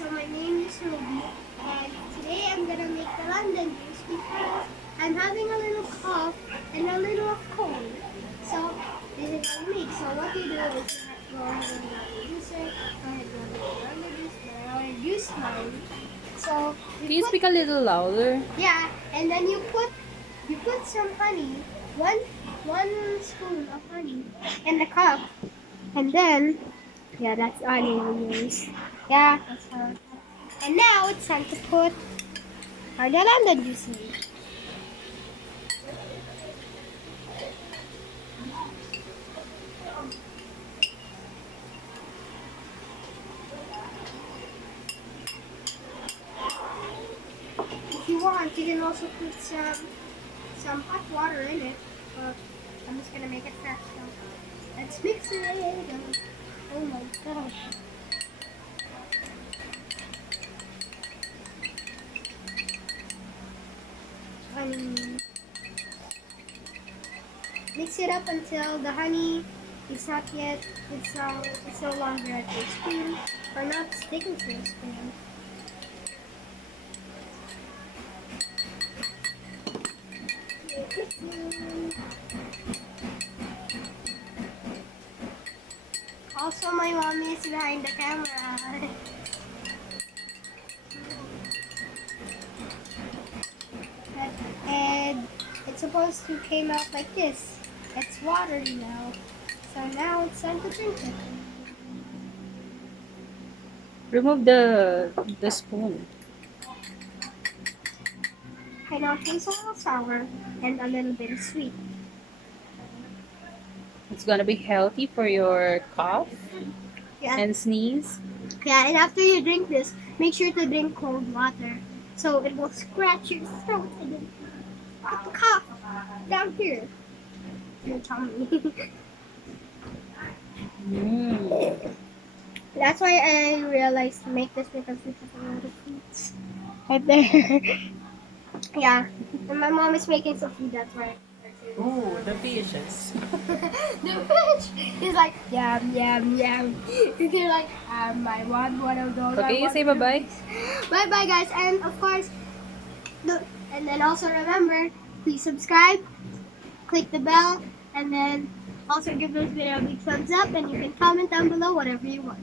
so my name is Ruby, and today I'm gonna make the London juice because I'm having a little cough and a little of cold. So this is what we make. So what you do is you go ahead and grab the juicer, go ahead and grab the London juice, but I already used mine. So Can you speak a little louder? yeah, and then you put some honey, one spoon of honey in the cup, and then yeah, that's honey we use. Yeah, that's how. And now it's time to put our lavender juice in. If you want, you can also put some hot water in it. But I'm just gonna make it fast. So let's mix it. Oh my gosh. Mix it up until the honey is not yet, it's no longer at the spoon or not sticking to the spoon. Also, my mom is behind the camera. And it's supposed to came out like this. It's watery now. So now it's time to drink it. Remove the spoon. I now taste a little sour and a little bit sweet. It's gonna be healthy for your cough Yeah. and sneeze. Yeah, and after you drink this, make sure to drink cold water. So it will scratch your throat and then put the cough down here. Your tummy. That's why I realized to make this because we have a lot of foods right there. Yeah, and my mom is making some food. That's why. Oh, the fishes. The fish is like yum yum yum. They're like I want one of those. Okay, you say bye-bye. Bye bye guys, and of course, and then also remember, please subscribe, click the bell, and then also give this video a big thumbs up, and you can comment down below whatever you want.